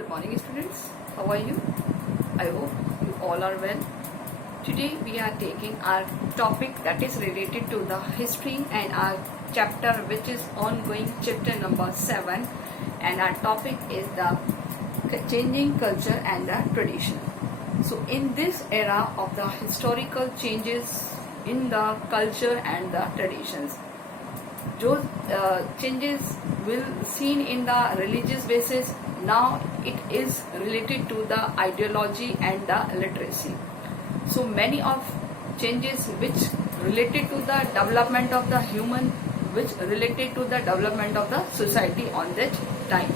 Good morning, students. How are you? I hope you all are well. Today we are taking our topic that is related to the history and our chapter which is ongoing, chapter number 7, and our topic is the changing culture and the tradition. So in this era of the historical changes in the culture and the traditions, जो changes will seen in the religious basis, now it is related to the ideology and the literacy. So many of changes which related to the development of the human, which related to the development of the society on that time.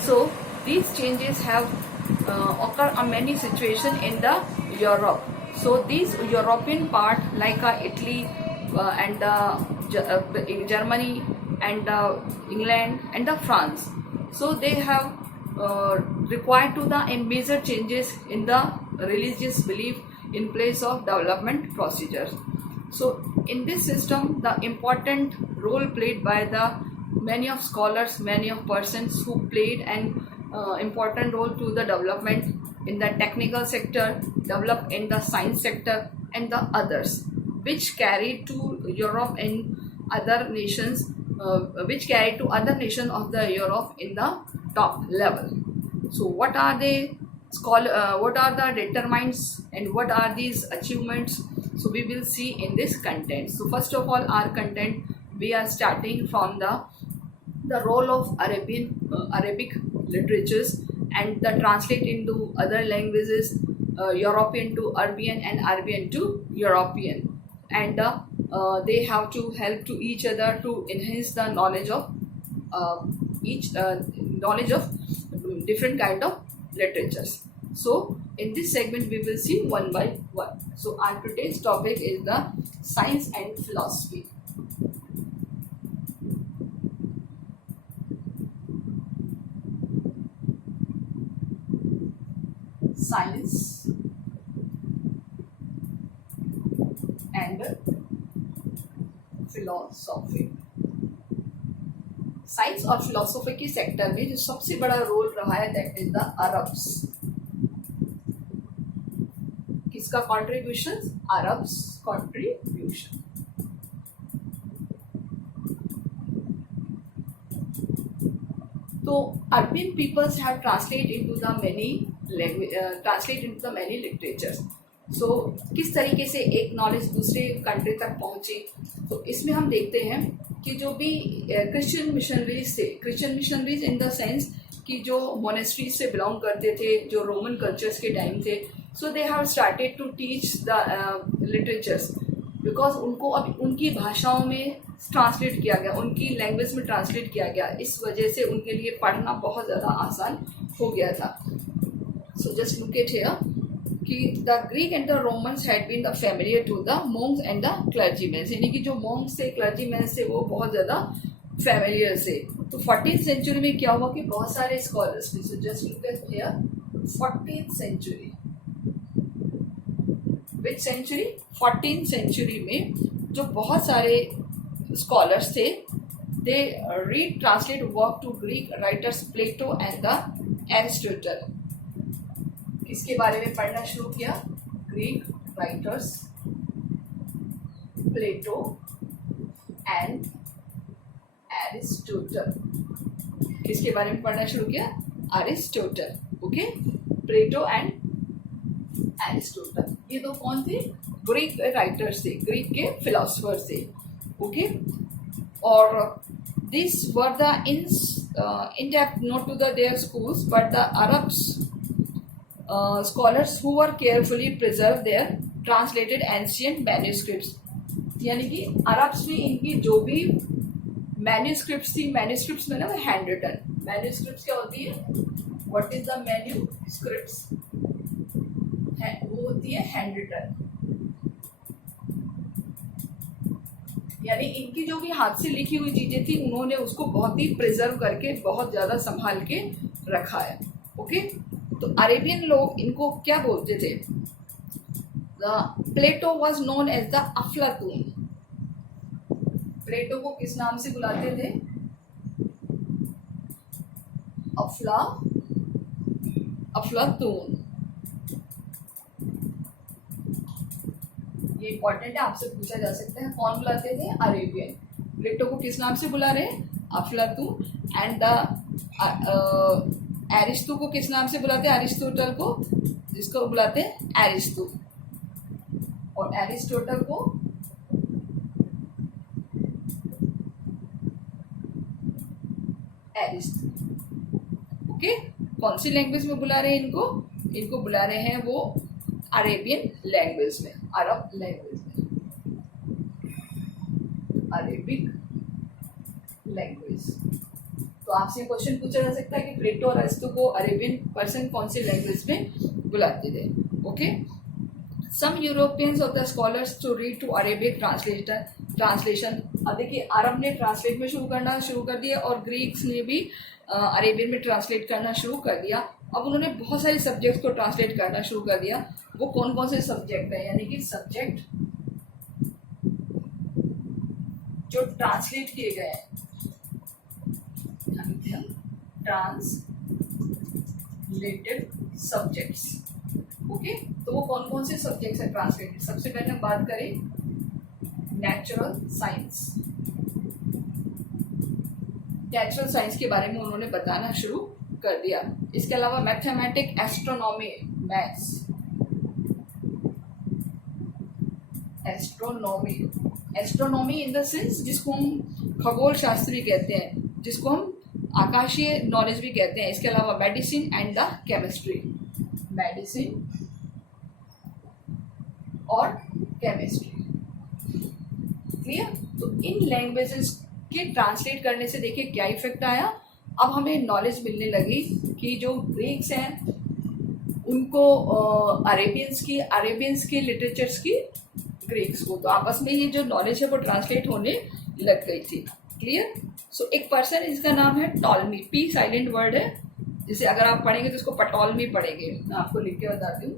So these changes have occurred on many situations in the Europe. So these European part like Italy and Germany and England and the France. So they have required to the major changes in the religious belief in place of development procedures. So in this system, the important role played by the many of scholars, many of persons who played an important role to the development in the technical sector, developed in the science sector and the others, which carried to Europe and other nations, which carried to other nations of the Europe in the top level. So what are they? What are the determinants and what are these achievements? So we will see in this content. So first of all, our content, we are starting from the role of Arabic literatures and the translate into other languages, European to Arabian and Arabian to European, and they have to help to each other to enhance the knowledge of knowledge of different kind of literatures. So in this segment we will see one by one. So our today's topic is the science and philosophy. Science and philosophy. Science और philosophy के sector में जो सबसे बड़ा role रहा है that is the Arabs. किसका contribution? Arabs contribution. तो Arabian peoples have translate into the many literatures. So किस तरीके से एक नॉलेज दूसरे कंट्री तक पहुंची, तो इसमें हम देखते हैं कि जो भी क्रिश्चियन मिशनरीज थे, Christian missionaries in the sense कि जो मोनेस्ट्रीज से बिलोंग करते थे, जो रोमन कल्चर्स के टाइम थे, so they have started to teach the literatures because उनको अब उनकी भाषाओं में ट्रांसलेट किया गया, उनकी लैंग्वेज में ट्रांसलेट किया गया. इस वजह से उनके लिए पढ़ना बहुत ज़्यादा आसान हो गया था. So just look at here कि the Greek and the Romans had been the familiar to the monks and the clergyman. यानी कि जो मोंक्स थे, क्लर्जीमैन से, वो बहुत ज़्यादा फैमिलियर से. तो 14th सेंचुरी में क्या हुआ कि बहुत सारे स्कॉलर्स ने, so just look at here 14th century. Which century? 14th century में जो बहुत सारे स्कॉलर्स थे, they read translate work to Greek writers Plato and the Aristotle. इसके बारे में पढ़ना शुरू किया. Greek writers Plato and Aristotle. किसके बारे में पढ़ना शुरू किया? Aristotle. Okay, Plato and Aristotle. ये दो कौन थे? ग्रीक राइटर्स थे, ग्रीक के फिलोसफर्स थे. ओके, और this were the in depth note to the their schools but the Arabs scholars who were carefully preserved their translated ancient manuscripts. यानी कि अरब्स में इनकी जो भी मैन्यूस्क्रिप्ट्स थी, मैन्यूस्क्रिप्ट्स में ना हैंड रिटन. मैन्यूस्क्रिप्ट्स क्या होती है? What is the manuscripts? वो होती है हैंड रिटन. यानी इनकी जो भी हाथ से लिखी हुई चीजें थी, उन्होंने उसको बहुत ही प्रिजर्व करके बहुत ज्यादा संभाल के रखा है. ओके, तो अरेबियन लोग इनको क्या बोलते थे? Plato was known as the अफलातून. प्लेटो को किस नाम से बुलाते थे? अफलातून. अफलातून। ये इंपॉर्टेंट है, आपसे पूछा जा सकता है। कौन बुलाते थे? अरेबियन। प्लेटो को किस नाम से बुला रहे? अफलातून। एंड द एरिस्टो को किस नाम से बुलाते हैं? एरिस्टोटल को, जिसको बुलाते हैं एरिस्टो। और एरिस्टोटल को एरिस्टो। ओके, कौन सी लैंग्वेज में बुला रहे हैं इनको? इनको बुला रहे हैं वो अरेबियन लैंग्वेज में, अरब लैंग्वेज में, अरेबिक लैंग्वेज। तो आपसे क्वेश्चन पूछा जा सकता है कि प्लेटो और अरिस्टो को अरेबियन पर्सन कौन सी लैंग्वेज में बुलाते थे। ओके, सम यूरोपियंस और the scholars to read to Arabic translation. अब देखिए, अरब ने ट्रांसलेट में शुरू कर दिया और ग्रीक्स ने भी अरेबियन में ट्रांसलेट करना शुरू कर दिया। अब उन्होंने बहुत सारे सब्जेक्ट्स को ट्रांसलेट करना शुरू कर दिया। वो कौन कौन से सब्जेक्ट है? यानी कि सब्जेक्ट जो ट्रांसलेट किए गए हैं, ट्रांसलेटेड सब्जेक्ट्स। ओके, तो वो कौन कौन से सब्जेक्ट्स हैं ट्रांसलेटेड? सबसे पहले हम बात करें नेचुरल साइंस। नेचुरल साइंस के बारे में उन्होंने बताना शुरू कर दिया। इसके अलावा mathematic, astronomy, maths, astronomy in the sense जिसको हम खगोल शास्त्री कहते हैं, जिसको हम आकाशीय नॉलेज भी कहते हैं। इसके अलावा medicine and the chemistry, medicine और केमिस्ट्री। क्लियर? तो इन लैंग्वेजेस के ट्रांसलेट करने से देखिए क्या इफेक्ट आया। अब हमें नॉलेज मिलने लगी कि जो ग्रीक्स हैं उनको अरेबियंस की लिटरेचर्स की ग्रीक्स को, तो आपस में ये जो नॉलेज है वो ट्रांसलेट होने लग गई थी। क्लियर? सो एक पर्सन, इसका नाम है टॉलमी। पी साइलेंट वर्ड है, जिसे अगर आप पढ़ेंगे तो इसको पटोलमी पढ़ेंगे। मैं आपको लिख के बताती हूँ।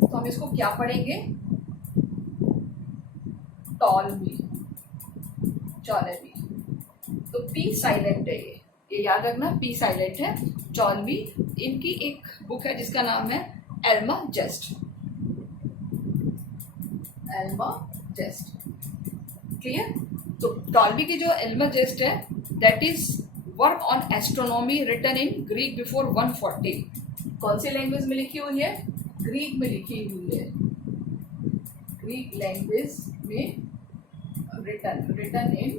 तो हम इसको क्या पढ़ेंगे? Ptolemy, Ptolemy. तो पी साइलेंट है, ये याद रखना, पी साइलेंट है। टॉलमी, इनकी एक बुक है जिसका नाम है एल्माजेस्ट। एल्माजेस्ट। क्लियर? तो टॉलमी की जो एल्माजेस्ट है, that is work on astronomy written in Greek before 140। कौन सी लैंग्वेज में लिखी हुई है? ग्रीक में लिखी हुई है। ग्रीक लैंग्वेज में रिटन इन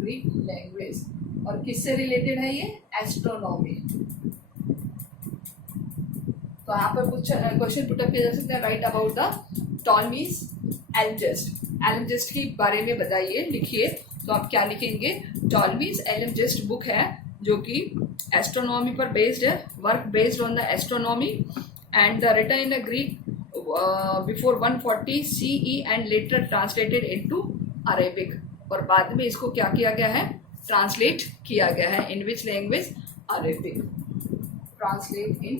ग्रीक लैंग्वेज। और किससे रिलेटेड है ये? एस्ट्रोनॉमी। तो यहाँ पर कुछ क्वेश्चन पुटअप किया जा सकता है। Write about the Ptolemy's Almagest. Almagest के बारे में बताइए, लिखिए। तो आप क्या लिखेंगे? टॉलमीज एल्मजेस्ट बुक है जो कि एस्ट्रोनॉमी पर बेस्ड है, work based on the astronomy and the written in the Greek before 140 CE and later translated into Arabic. और बाद में इसको क्या किया गया है? ट्रांसलेट किया गया है। In which language? Arabic. Translate in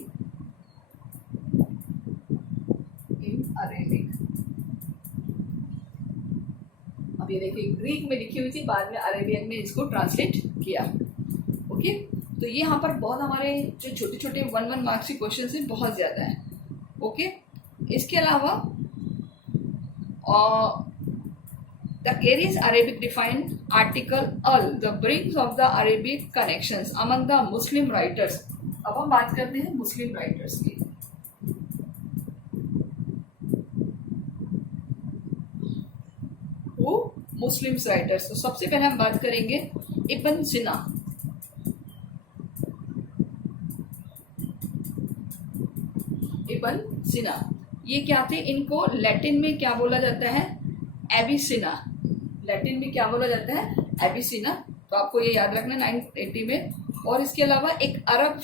Arabic. अब ये देखिए, ग्रीक में लिखी हुई थी, बाद में अरेबियन में इसको ट्रांसलेट किया। ओके, तो ये यहाँ पर बहुत हमारे जो छोटे छोटे 1 मार्क्स के क्वेश्चन हैं बहुत ज़्यादा हैं। ओके, इसके अलावा the carries Arabic defined article all the brings of the Arabic connections among the Muslim writers. अब हम बात करते हैं मुस्लिम राइटर्स की। वो मुस्लिम राइटर्स, तो सबसे पहले हम बात करेंगे इब्न सिना। इब्न सिना ये क्या थे? इनको लैटिन में क्या बोला जाता है? एबिसिना। लैटिन में क्या बोला जाता है? एबिसिना। तो आपको ये याद रखना 980 में। और इसके अलावा एक अरब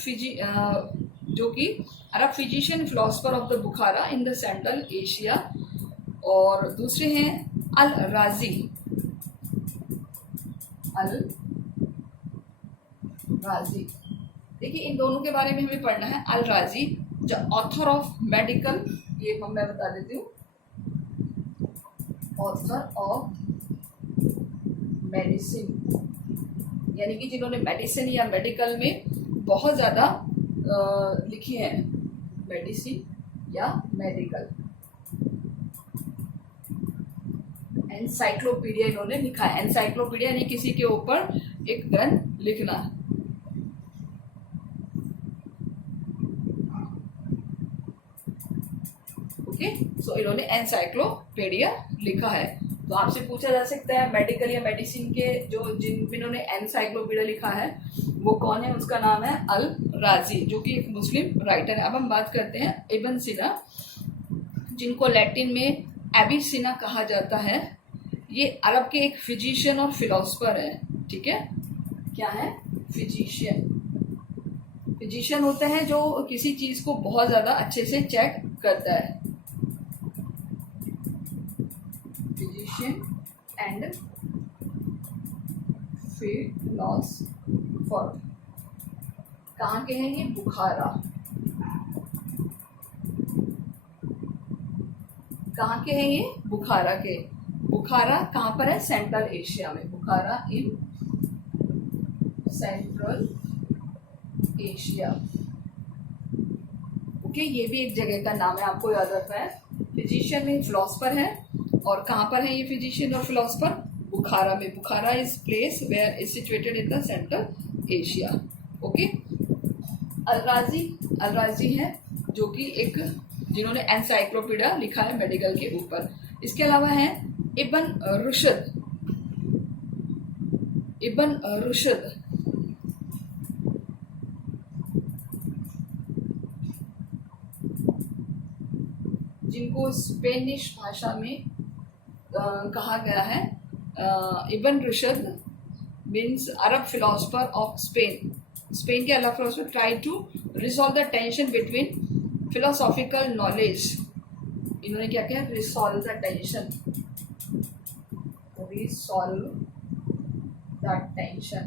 जो कि Arab physician philosopher of the Bukhara in the Central Asia. और दूसरे हैं अल राजी। अल राजी, देखिए इन दोनों के बारे में हमें पढ़ना है। अल राजी जो ऑथर ऑफ मेडिकल, ये मैं बता देती हूँ, ऑथर ऑफ मेडिसिन, यानी कि जिन्होंने मेडिसिन या मेडिकल में बहुत ज़्यादा लिखी है, मेडिसिन या मेडिकल। एनसाइक्लोपीडिया इन्होंने लिखा है। एनसाइक्लोपीडिया यानी किसी के ऊपर एक ग्रंथ लिखना। ओके, सो इन्होंने एनसाइक्लोपीडिया लिखा है। तो आपसे पूछा जा सकता है मेडिकल या मेडिसिन के जिन्होंने एनसाइक्लोपीडिया लिखा है वो कौन है? उसका नाम है अल राजी, जो कि एक मुस्लिम राइटर है। अब हम बात करते हैं इब्न सीना, जिनको लैटिन में एविसिना कहा जाता है। ये अरब के एक फिजिशियन और फिलोसफर है। ठीक है, क्या है? फिजिशियन। फिजिशियन होता है जो किसी चीज को बहुत ज्यादा अच्छे से चेक करता है। Physician and philosopher. कहाँ के हैं ये? बुखारा। कहाँ के हैं ये? बुखारा के। बुखारा कहाँ पर है? सेंट्रल एशिया में। बुखारा इन सेंट्रल एशिया। ओके, ये भी एक जगह का नाम है, आपको याद रखना है। फिजिशियन में फिलोसफर है, और कहाँ पर है ये फिजिशियन और फिलोसफर? बुखारा में। Bukhara is place where is situated in the Central Asia. Okay, Al Razi है जो कि एक जिन्होंने एनसाइक्लोपीडिया लिखा है मेडिकल के ऊपर। इसके अलावा है इब्न रुशद। इब्न रुशद जिनको स्पेनिश भाषा में कहा गया है। Ibn Rushd means Arab philosopher of Spain. Spain के Arab philosopher try to resolve the tension between philosophical knowledge. इन्होंने क्या किया? Resolve the tension. Resolve the tension.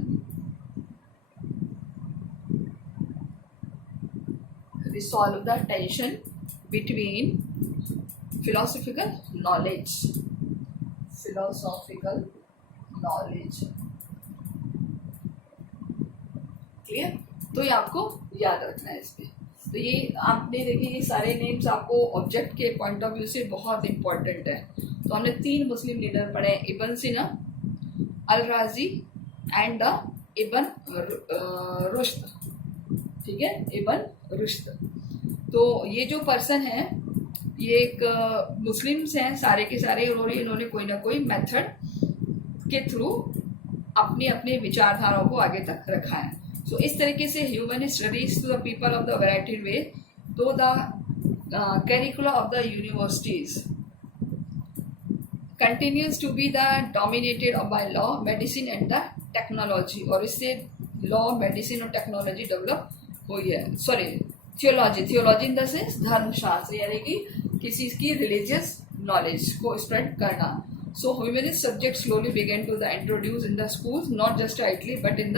Resolve the tension between philosophical knowledge। philosophical knowledge clear? तो ये आपको याद रखना है इसमें। तो ये आपने देखिए, ये सारे नेम्स आपको ऑब्जेक्ट के पॉइंट ऑफ व्यू से बहुत इंपॉर्टेंट है। तो हमने 3 मुस्लिम लीडर पढ़े, इब्न सीना, अल राजी एंड द इब्न रुश्द। ठीक है, इब्न रुश्द। तो ये जो पर्सन है ये एक मुस्लिम्स हैं सारे के सारे। इन्होंने कोई ना कोई मेथड के थ्रू अपनी अपने विचारधाराओं को आगे तक रखा है। सो इस तरीके से human studies to the people of the variety way, तो the curriculum of the universities continues to be the dominated by law, medicine and the technology. और इससे लॉ, मेडिसिन और टेक्नोलॉजी डेवलप हुई है। Sorry, theology in the sense धर्मशास्त्र, यानी कि किसी की रिलीजियस नॉलेज को स्प्रेड करना। So humanist subject slowly began to the introduce in the schools, not just Italy but in the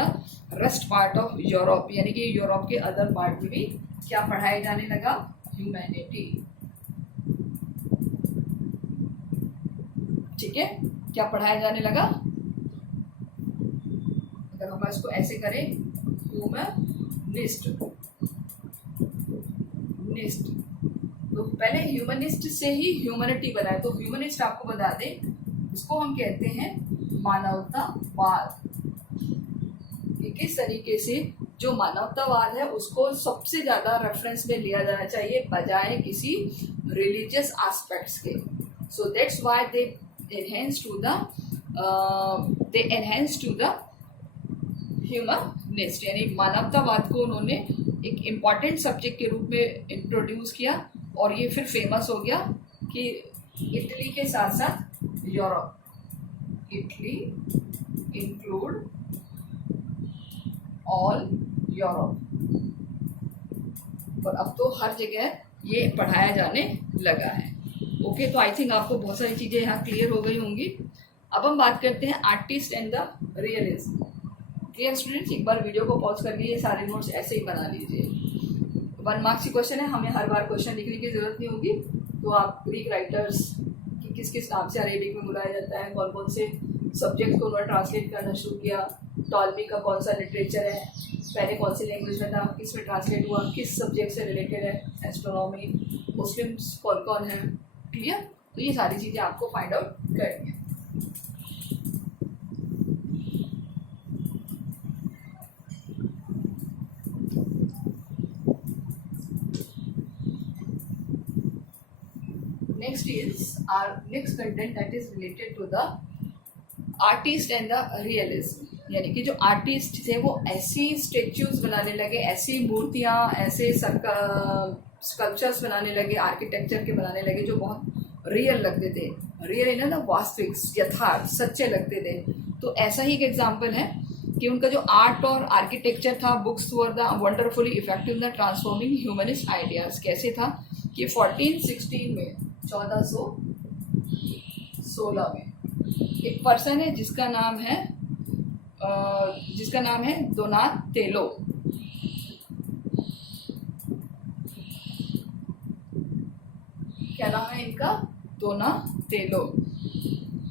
rest part of Europe. यानी कि यूरोप के अदर पार्ट में भी क्या पढ़ाया जाने लगा? ह्यूमैनिटी। ठीक है, क्या पढ़ाया जाने लगा? अगर हम इसको ऐसे करें, ह्यूमनिस्ट। तो पहले ह्यूमनिस्ट से ही ह्यूमनिटी बना है। तो ह्यूमनिस्ट आपको बता दें, इसको हम कहते हैं मानवतावाद। किस तरीके से जो मानवतावाद है उसको सबसे ज्यादा रेफरेंस में लिया जाना चाहिए बजाय किसी रिलीजियस एस्पेक्ट्स के। So that's why they enhance to the humanist, यानी मानवतावाद को उन्होंने एक इम्पॉर्टेंट सब्जेक्ट के रूप में इंट्रोड्यूस किया। और ये फिर फेमस हो गया कि इटली के साथ साथ Europe, Italy include all Europe, और अब तो हर जगह ये पढ़ाया जाने लगा है। ओके, तो आई थिंक आपको बहुत सारी चीज़ें यहाँ क्लियर हो गई होंगी। अब हम बात करते हैं artist and the realism. Clear students? एक बार वीडियो को पॉज करके ये सारे नोट्स ऐसे ही बना लीजिए। 1 मार्क्स की क्वेश्चन है, हमें हर बार क्वेश्चन लिखने की जरूरत नहीं होगी। तो आप ग्रीक राइटर्स की किस किस नाम से अरेबिक में बुलाया जाता है, कौन कौन से सब्जेक्ट को उन्होंने ट्रांसलेट करना शुरू किया, टॉलमी का कौन सा लिटरेचर है, पहले कौन सी लैंग्वेज में था, किस में ट्रांसलेट हुआ, किस सब्जेक्ट से रिलेटेड है, एस्ट्रोनॉमी, मुस्लिम्स कौन कौन है। क्लियर? तो ये सारी चीज़ें आपको फाइंड आउट करनी है। Next is our next content that is related to the artist and the realism। यानी कि जो आर्टिस्ट थे वो ऐसी स्टेच्यूज बनाने लगे, ऐसी मूर्तियाँ, ऐसे स्कल्पचर्स बनाने लगे, आर्किटेक्चर के बनाने लगे जो बहुत रियल लगते थे। रियल ना वास्तविक, यथार्थ, सच्चे लगते थे। तो ऐसा ही एक एग्जाम्पल है कि उनका जो आर्ट और आर्किटेक्चर था, books were the wonderfully effective in the transforming humanist ideas. कैसे था कि 1416 में 1416 में एक पर्सन है जिसका नाम है दोनातेलो। क्या नाम है इनका? दोनातेलो।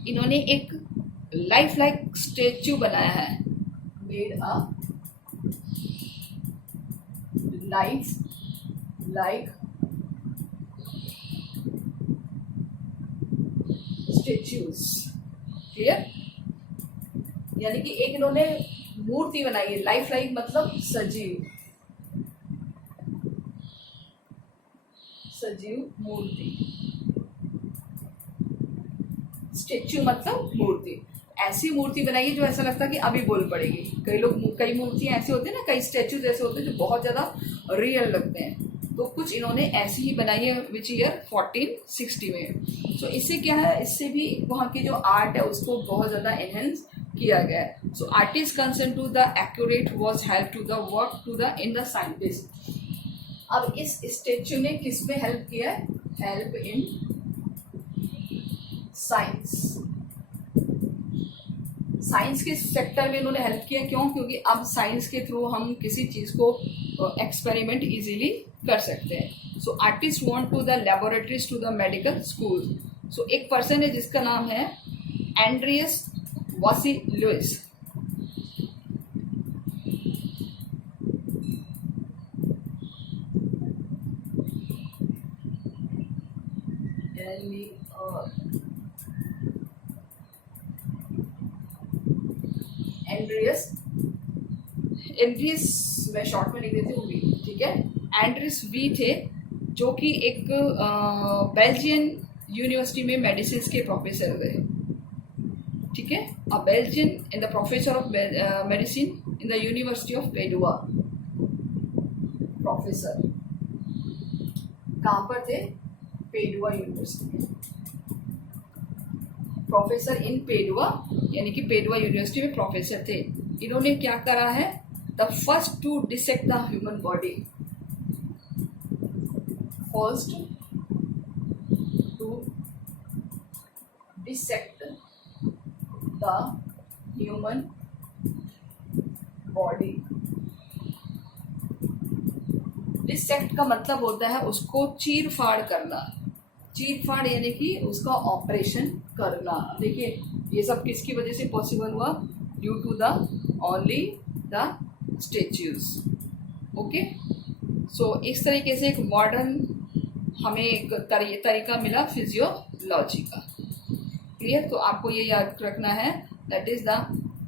इन्होंने एक लाइफ लाइक स्टेच्यू बनाया है, made a life like statues. Clear? यानी कि एक इन्होंने मूर्ति बनाई है, लाइफ लाइक मतलब सजीव, सजीव मूर्ति, स्टेच्यू मतलब मूर्ति। ऐसी मूर्ति बनाई है जो ऐसा लगता है कि अभी बोल पड़ेगी। कई मूर्तियां ऐसी होती है ना, कई स्टेच्यूज ऐसे होते हैं जो बहुत ज्यादा रियल लगते हैं। तो कुछ इन्होंने ऐसी ही बनाई है, विच ईयर 1460 में। सो इससे क्या है, इससे भी वहाँ की जो आर्ट है उसको बहुत ज़्यादा एनहेंस किया गया है। So artist concern to the accurate was help to the work to the in the scientist. अब इस स्टेच्यू ने किस में हेल्प किया है? Help in science. साइंस के सेक्टर में इन्होंने हेल्प किया। क्यों? क्योंकि अब साइंस के थ्रू हम किसी चीज़ को एक्सपेरिमेंट इजीली कर सकते हैं। So artist want to the laboratories to the medical school. So एक पर्सन है जिसका नाम है एंड्रियस वासिलियस। एंड्रियस मैं शॉर्ट में लिख देती हूँ वी, ठीक है। एंड्रियस वी थे जो कि एक बेल्जियन यूनिवर्सिटी में मेडिसिन के प्रोफेसर थे, ठीक है। A Belgian in the professor of medicine in the university of Padua. Professor कहाँ पर थे? पेडुआ यूनिवर्सिटी में। प्रोफेसर इन पेडुआ, यानी कि पेडुआ यूनिवर्सिटी में प्रोफेसर थे। इन्होंने क्या करा है? The first to dissect the human body. First to dissect the human body. Dissect का मतलब होता है उसको चीर फाड़ करना। चीर फाड़ यानी कि उसका ऑपरेशन करना। देखिए ये सब किसकी वजह से पॉसिबल हुआ? Due to the only the statues. Okay, so इस तरीके से एक मॉडर्न हमें एक तरीका मिला फिजियोलॉजी का। क्लियर? तो आपको ये याद रखना है, दैट इज द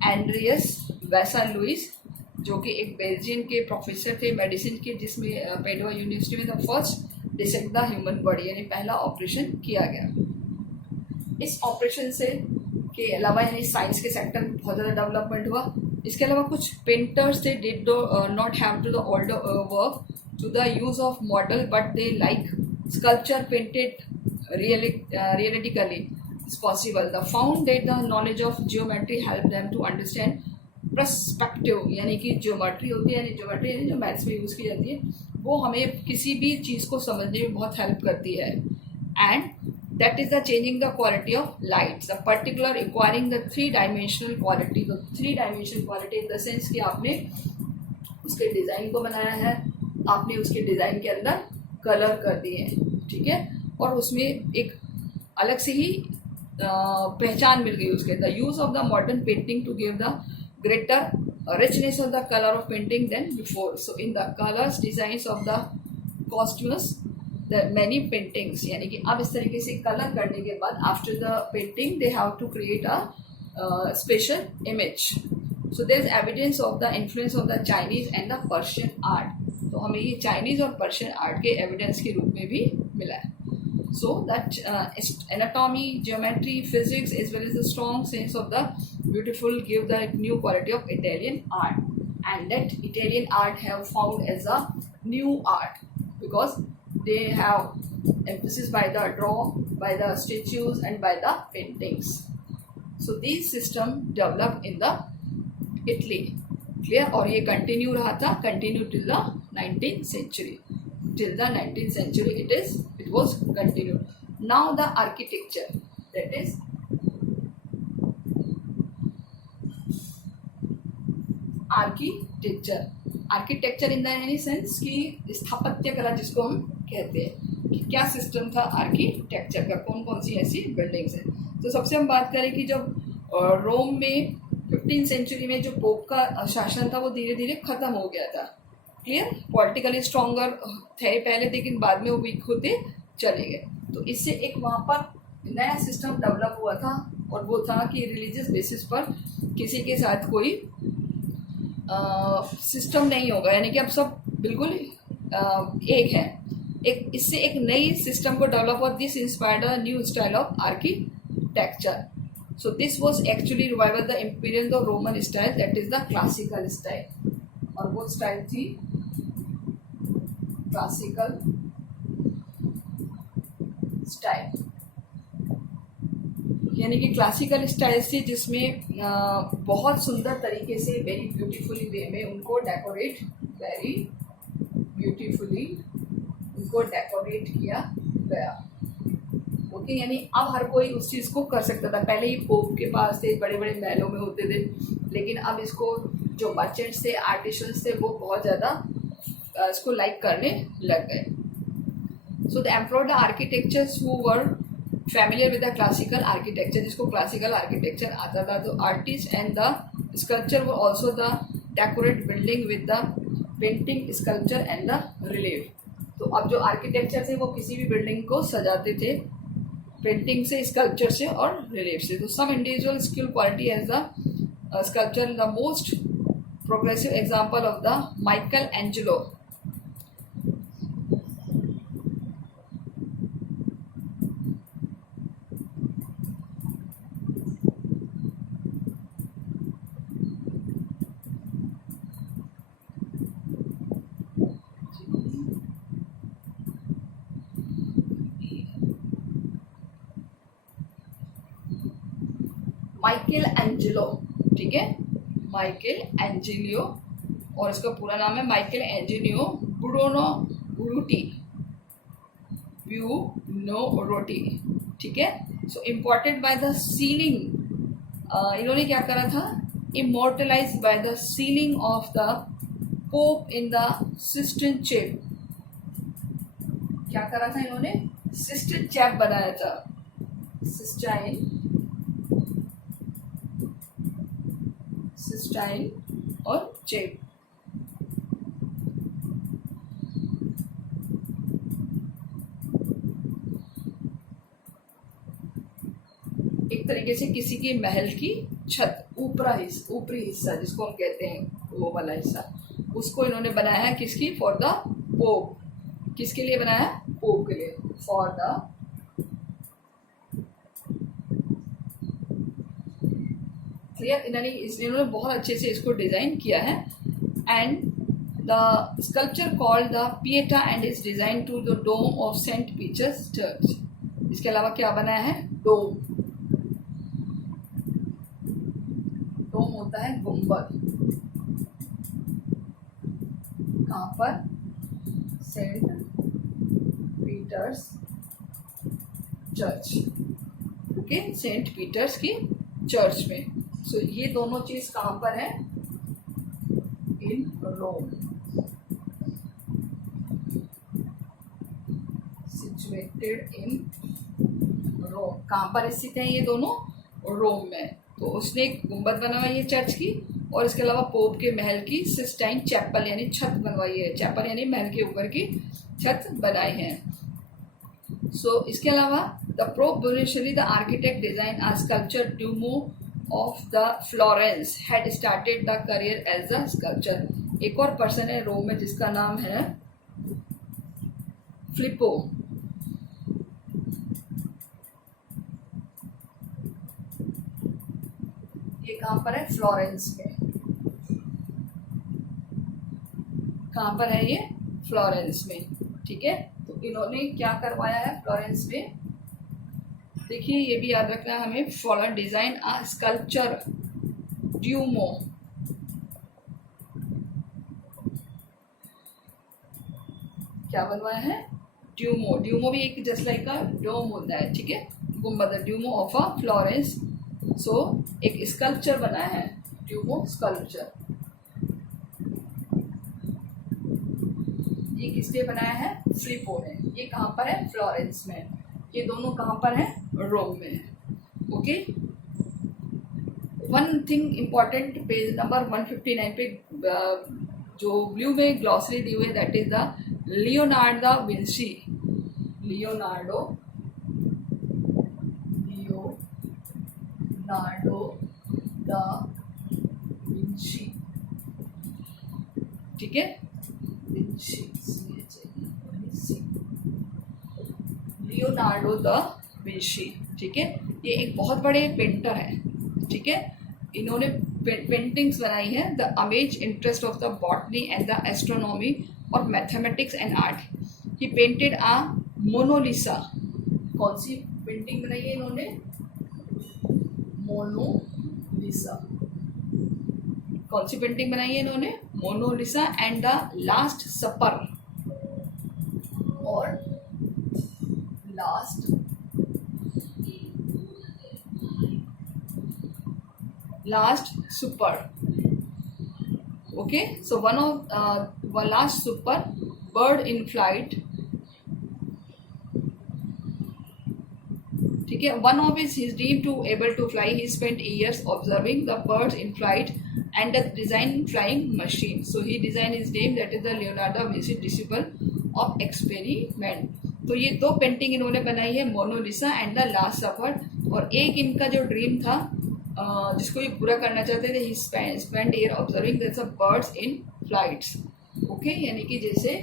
एंड्रियस वेसालुइस, जो कि एक बेल्जियन के प्रोफेसर थे मेडिसिन के, जिसमें पेडुआ यूनिवर्सिटी में the first dissect the human body यानी पहला ऑपरेशन किया गया। इस ऑपरेशन से के अलावा यानी साइंस के सेक्टर में बहुत ज़्यादा डेवलपमेंट हुआ। इसके अलावा कुछ पेंटर्स थे did not have to the order work to the use of model, but they like sculpture painted realistically is possible. The found that the knowledge of geometry help them to understand perspective, यानी कि geometry होती है, यानी geometry जो maths में use की जाती है, वो हमें किसी भी चीज़ को समझने में बहुत हेल्प करती है। And that is the changing the quality of lights, the particular acquiring the three-dimensional quality। तो three-dimensional quality in the sense कि आपने उसके डिज़ाइन को बनाया है, आपने उसके डिज़ाइन के अंदर कलर कर दिए हैं, ठीक है, और उसमें एक अलग से ही पहचान मिल गई उसके. The use of the modern painting to give the greater richness of the color of painting than before. So in the colors designs of the costumes, the many paintings, यानी कि अब इस तरीके से कलर करने के बाद after the painting they have to create a special image. So there is evidence of the influence of the Chinese and the Persian art. तो हमें ये चाइनीज और पर्शियन आर्ट के एविडेंस के रूप में भी मिला है. So that anatomy, geometry, physics, as well as the strong sense of the beautiful give the new quality of Italian art, and that Italian art have found as a new art because they have emphasis by the draw, by the statues, and by the paintings. So these system developed in the Italy. Clear? और ये continue रहा था, continue till the 19th century. Till the 19th century it was continued. Now the architecture, that is architecture in the any sense कि स्थापत्य कला जिसको हम कहते हैं कि क्या सिस्टम था आर्किटेक्चर का, कौन कौन सी ऐसी बिल्डिंग्स हैं. तो सबसे हम बात करें कि जब रोम में 15th सेंचुरी में जो पोप का शासन था वो धीरे धीरे खत्म हो गया था. क्लियर? पॉलिटिकली स्ट्रॉन्गर थे पहले, लेकिन बाद में वो वीक होते चले गए. तो इससे एक वहाँ पर नया सिस्टम डेवलप हुआ था और वो था कि रिलीजियस बेसिस पर किसी के साथ कोई सिस्टम नहीं होगा, यानी कि अब सब बिल्कुल एक है. एक इससे एक नई सिस्टम को डेवलप हुआ. This inspired a new style of architecture. So this was actually revival the imperial the Roman style, that is the classical style. और वो स्टाइल थी क्लासिकल स्टाइल, यानी कि क्लासिकल स्टाइल से जिसमें बहुत सुंदर तरीके से वेरी ब्यूटीफुली वे में उनको डेकोरेट किया गया. ओके, यानी अब हर कोई उस चीज़ को कर सकता था. पहले ही पोप के पास थे, बड़े बड़े महलों में होते थे, लेकिन अब इसको जो मर्चेंट्स थे, आर्टिशंस थे, वो बहुत ज़्यादा इसको लाइक करने लग गए. So the employed the architectures who were familiar with the classical architecture, जिसको क्लासिकल आर्किटेक्चर आता था. तो artist and the sculpture were also the decorate building with the painting, sculpture and the relief. तो अब जो आर्किटेक्चर थे वो किसी भी बिल्डिंग को सजाते थे पेंटिंग से, स्कल्पचर से और रिलीफ से. तो some individual skill quality as the sculpture, the most progressive example of the Michelangelo. Michelangelo, ठीक है, माइकल एंजेलियो, और इसका पूरा नाम है माइकल एंजेलियो ब्यूनोरोटी. ठीक है. So imported by the ceiling, इन्होंने क्या करा था, immortalise by the ceiling of the pope in the Sistine Chapel. क्या करा था इन्होंने, सिस्टन चैप बनाया था, सिस्टाइन और चेप. एक तरीके से किसी के महल की छत, ऊपरी हिस्सा जिसको हम कहते हैं, वो वाला हिस्सा, उसको इन्होंने बनाया है किसकी, फॉर द पोप. किसके लिए बनाया, पोप के लिए, फॉर द क्लियर. इन्होंने बहुत अच्छे से इसको डिज़ाइन किया है. And the sculpture called the Pieta and is design to the dome of Saint Peter's church. इसके अलावा क्या बनाया है, डोम. डोम होता है गुंबद. कहाँ पर, Saint Peter's church. Okay, Saint Peter's की चर्च में. सो ये दोनों चीज कहाँ पर है, इन रोम, सिचुएटेड इन रोम। कहाँ पर स्थित है ये दोनों? रोम में। तो उसने एक गुंबद बनवाई है चर्च की, और इसके अलावा पोप के महल की सिस्टाइन चैपल यानी छत बनवाई है। चैपल यानी महल के ऊपर की छत बनाई है। सो इसके अलावा the pope Brunelleschi the architect design a sculpture Duomo of the Florence had started the career as a sculpture. एक और पर्सन है रोम में जिसका नाम है फ्लिपो। ये कहाँ पर है? फ्लोरेंस में। कहाँ पर है ये? फ्लोरेंस में। ठीक है, तो इन्होंने क्या करवाया है फ्लोरेंस में? देखिए, ये भी याद रखना है हमें। Following design a sculpture Duomo. क्या बनवाया है? ड्यूमो। ड्यूमो भी एक जस्ट लाइक का डोम होता है, ठीक है, गुम्बद। ड्यूमो ऑफ अ फ्लोरेंस। सो एक स्कल्पचर बनाया है, ड्यूमो स्कल्पचर। ये किसने बनाया है? फ्लिपो ने। ये कहाँ पर है? फ्लोरेंस में। ये दोनों कहाँ पर है? रोम में। Okay, one thing important, page number 159 पे जो ब्लू में ग्लॉसरी दी हुई है, that is the Leonardo da Vinci. Leonardo da Vinci, ठीक है, लियोनार्डो दा विंची। ठीक है, ये एक बहुत बड़े पेंटर है। ठीक है, इन्होंने पेंटिंग्स बनाई है। The amaze interest of the botany and the astronomy और mathematics and art. He painted a Mona Lisa. कौन सी पेंटिंग बनाई है इन्होंने? मोनालिसा। कौन सी पेंटिंग बनाई है इन्होंने? मोनालिसा एंड द लास्ट सपर, और last super. Okay, so one of last super, bird in flight. ठीक है, one of his dream to able to fly. He spent years observing the birds in flight and the design flying machine. So he designed his name, that is the Leonardo da Vinci disciple of experiment. तो ये दो painting इन्होंने बनाई है, Mona Lisa and the last सफर। और एक इनका जो ड्रीम था जिसको ये पूरा करना चाहते थे, he spend year observing the birds in flights. Okay, यानी कि जैसे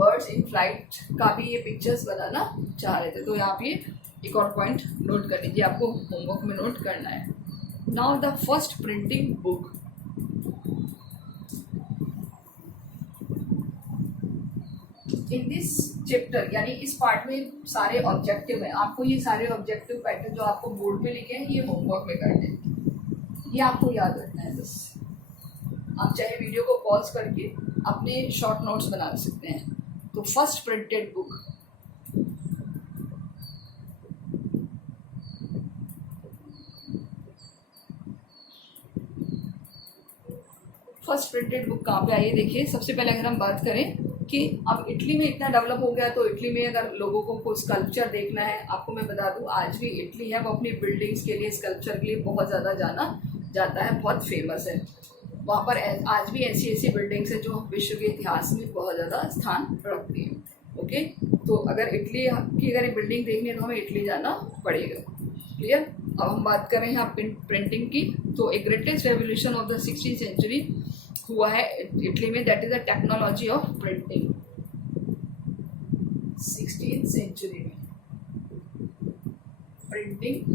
बर्ड्स इन फ्लाइट का भी ये पिक्चर्स बनाना चाह रहे थे। तो यहाँ पे एक और पॉइंट नोट कर लीजिए, आपको होमवर्क में नोट करना है। Now the first printing book. In this chapter, यानी इस पार्ट में सारे ऑब्जेक्टिव हैं। आपको ये सारे ऑब्जेक्टिव पैटर्न जो आपको बोर्ड पे लिखे हैं, ये होमवर्क में करने हैं। ये आपको याद रखना है बस। आप चाहे वीडियो को पॉज करके अपने शॉर्ट नोट्स बना सकते हैं। तो first printed book, first printed book कहाँ पे आई है? देखिए, सबसे पहले अगर हम बात करें कि अब इटली में इतना डेवलप हो गया, तो इटली में अगर लोगों को कोई स्कल्पचर देखना है, आपको मैं बता दूं, आज भी इटली है वो अपनी बिल्डिंग्स के लिए, स्कल्पचर के लिए बहुत ज़्यादा जाना जाता है, बहुत फेमस है। वहाँ पर आज भी ऐसी ऐसी बिल्डिंग्स हैं जो विश्व के इतिहास में बहुत ज़्यादा स्थान रखती हैं। ओके, तो अगर इटली की अगर बिल्डिंग देखनी है तो हमें इटली जाना पड़ेगा। क्लियर? अब हम बात कर रहे हैं प्रिंटिंग की। तो a greatest revolution of the 16th century हुआ है इटली में, that is the technology of printing. 16th century में printing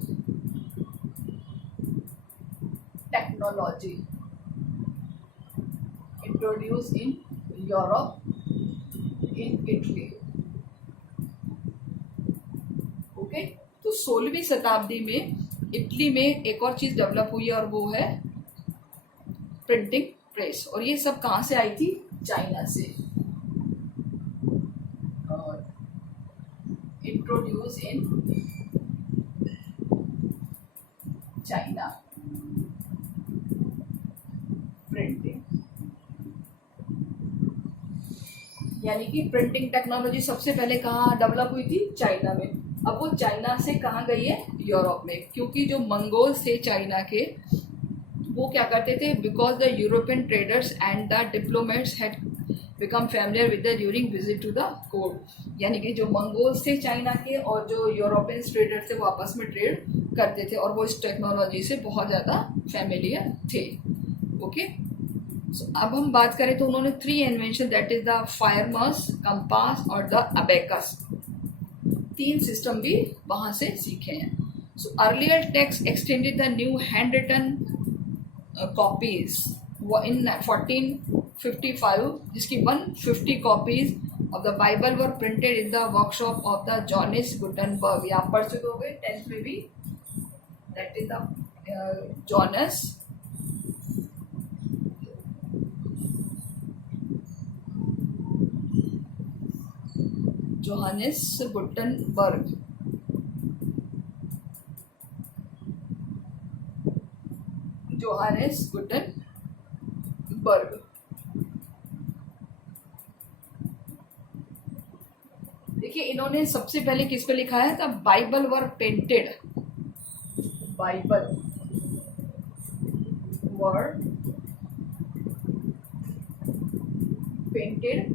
technology introduce in Europe, in Italy. Okay, तो 16वीं शताब्दी में इटली में एक और चीज डेवलप हुई है, और वो है प्रिंटिंग प्रेस। और ये सब कहाँ से आई थी? चाइना से। और इंट्रोड्यूस इन चाइना प्रिंटिंग, यानी कि प्रिंटिंग टेक्नोलॉजी सबसे पहले कहाँ डेवलप हुई थी? चाइना में। अब वो चाइना से कहाँ गई है, यूरोप में, क्योंकि जो मंगोल्स थे चाइना के वो क्या करते थे, because the European traders and the diplomats had become familiar with the during visit to the court. यानी कि जो मंगोल्स थे चाइना के और जो यूरोपियन ट्रेडर्स थे वो आपस में ट्रेड करते थे और वो इस टेक्नोलॉजी से बहुत ज़्यादा फैमिलियर थे। ओके, सो अब हम बात करें तो उन्होंने 3 invention, that is the firearms, compass और द अबेकस, 3 सिस्टम भी वहाँ से सीखे हैं। So earlier text extended the new hand written copies in 1455, जिसकी 150 copies of the Bible were printed in the workshop of the Johannes Gutenberg. आप पढ़ चुके हो गए 10th में भी, that is the Jonas Johannes Gutenberg. Johannes Gutenberg देखिए इन्होंने सबसे पहले किस पे लिखा है, the Bible were painted, Bible were painted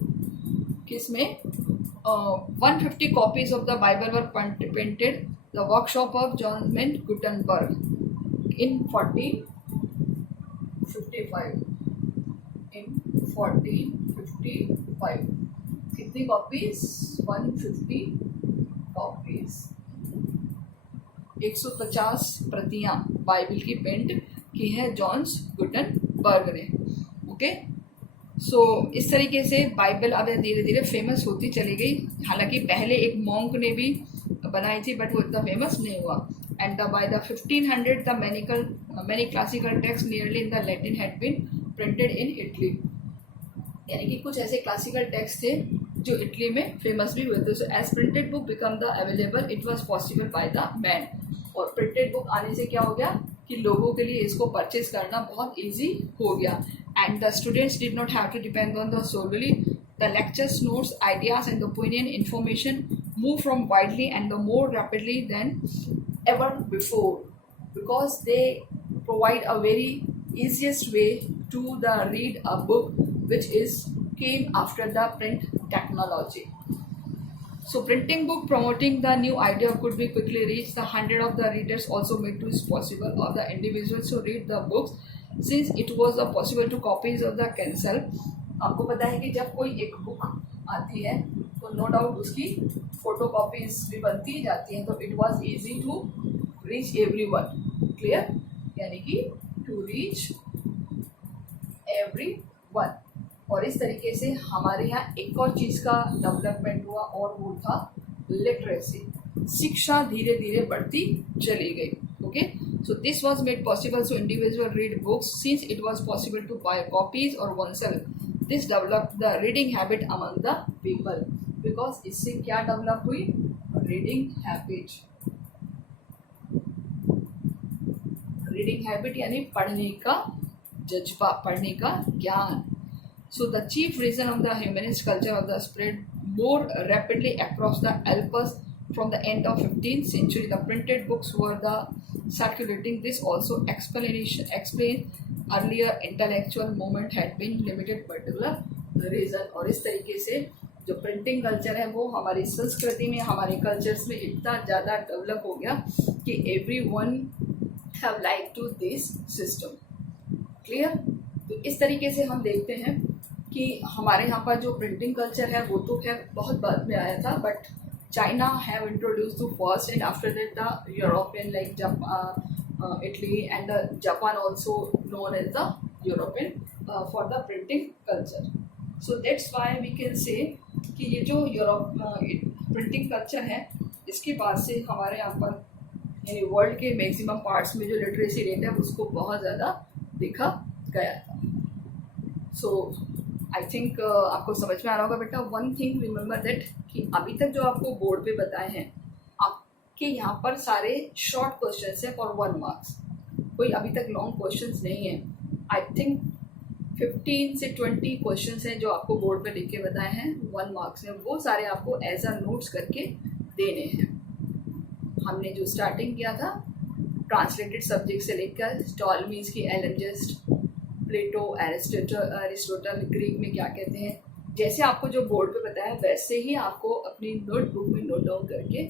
किसमें, 150 copies of the Bible were painted the workshop of John Gutenberg in 1455। In 1455 कितनी कॉपीज, 150 कॉपीज, 150 प्रतियां बाइबल की पेंट की है जॉन्स गुटनबर्ग ने। ओके, सो इस तरीके से बाइबल अब धीरे धीरे फेमस होती चली गई। हालांकि पहले एक मॉन्क ने भी बनाई थी बट वो इतना फेमस नहीं हुआ। And by the 1500 the many classical texts nearly in the Latin had been printed in Italy। यानी कि कुछ ऐसे क्लासिकल टेक्स्ट थे जो इटली में फेमस भी हुए थे। So as printed book become the available it was possible by the man. और प्रिंटेड बुक आने से क्या हो गया कि लोगों के लिए इसको परचेज करना बहुत ईजी हो गया। And the students did not have to depend on the solely the lectures, notes, ideas and the opinion information move from widely and the more rapidly than ever before, because they provide a very easiest way to the read a book which is came after the print technology. So printing book promoting the new idea could be quickly reached. The hundred of the readers also made it possible of the individuals to read the books since it was possible to copies of the cancel। आपको पता है कि जब कोई एक book आती है तो नो डाउट उसकी फोटो कॉपीज भी बनती जाती हैं, तो it was easy to reach everyone. Clear, यानी कि टू रीच एवरीवन। और इस तरीके से हमारे यहाँ एक और चीज़ का डेवलपमेंट हुआ और वो था लिटरेसी। शिक्षा धीरे धीरे बढ़ती चली गई। Okay, so this was made possible so individual read books since it was possible to buy copies or oneself। this developed the reading habit among the people because इससे क्या डेवलप हुई, रीडिंग हैबिट। रीडिंग हैबिट यानी पढ़ने का जज्बा, पढ़ने का ज्ञान। So the chief reason of the humanist culture of the spread more rapidly across the Alps from the end of 15th century, the printed books were the circulating. This also explain earlier intellectual movement had been limited particular reason। और इस तरीके से जो printing culture है वो हमारी संस्कृति में, हमारे कल्चर्स में इतना ज़्यादा डेवलप हो गया कि everyone have like to this system. Clear, तो इस तरीके से हम देखते हैं कि हमारे यहाँ पर जो प्रिंटिंग कल्चर है वो तो खैर बहुत बाद में आया था, but China have introduce to first and after that the European like Italy and Japan also known as the European for the printing culture। So that's why we can say कि ये जो प्रिंटिंग कल्चर है इसके बाद से हमारे यहाँ पर यानी वर्ल्ड के मैक्सिमम पार्ट्स में जो लिटरेसी रेट है उसको बहुत ज़्यादा देखा गया था। सो आई थिंक आपको समझ में आ रहा होगा बेटा। वन थिंग रिमेंबर दैट कि अभी तक जो आपको बोर्ड पे बताए हैं आपके यहाँ पर सारे शॉर्ट क्वेश्चंस हैं फॉर 1 मार्क्स, कोई अभी तक लॉन्ग क्वेश्चंस नहीं है। आई थिंक 15 से 20 क्वेश्चंस हैं जो आपको बोर्ड पे लिख के बताए हैं 1 मार्क्स में, वो सारे आपको एज अ नोट्स करके देने हैं। हमने जो स्टार्टिंग किया था ट्रांसलेटेड सब्जेक्ट से लेकर टॉलमीज की एलमजस्ट, प्लेटो, एरिस्टोटल, ग्रीक में क्या कहते हैं, जैसे आपको जो बोर्ड पे बताया वैसे ही आपको अपनी नोटबुक में नोट डाउन करके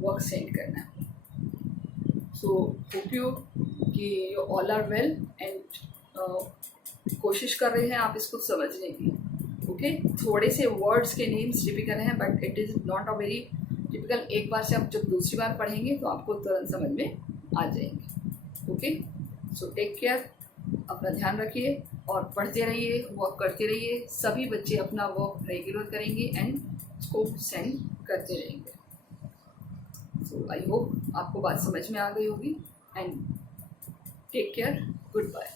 वर्क सेंड करना है. सो होप यू कि you all are well and कोशिश कर रहे हैं आप इसको समझने की. ओके, थोड़े से वर्ड्स के नेम्स टिपिकल हैं but it is not a very typical. एक बार से आप जब दूसरी बार पढ़ेंगे तो आपको तुरंत समझ में आ जाएंगे. ओके, सो टेक केयर, अपना ध्यान रखिए और पढ़ते रहिए, वर्क करते रहिए. सभी बच्चे अपना वर्क रेगुलर करेंगे एंड उसको सेंड करते रहेंगे. सो आई होप आपको बात समझ में आ गई होगी and take care, good bye.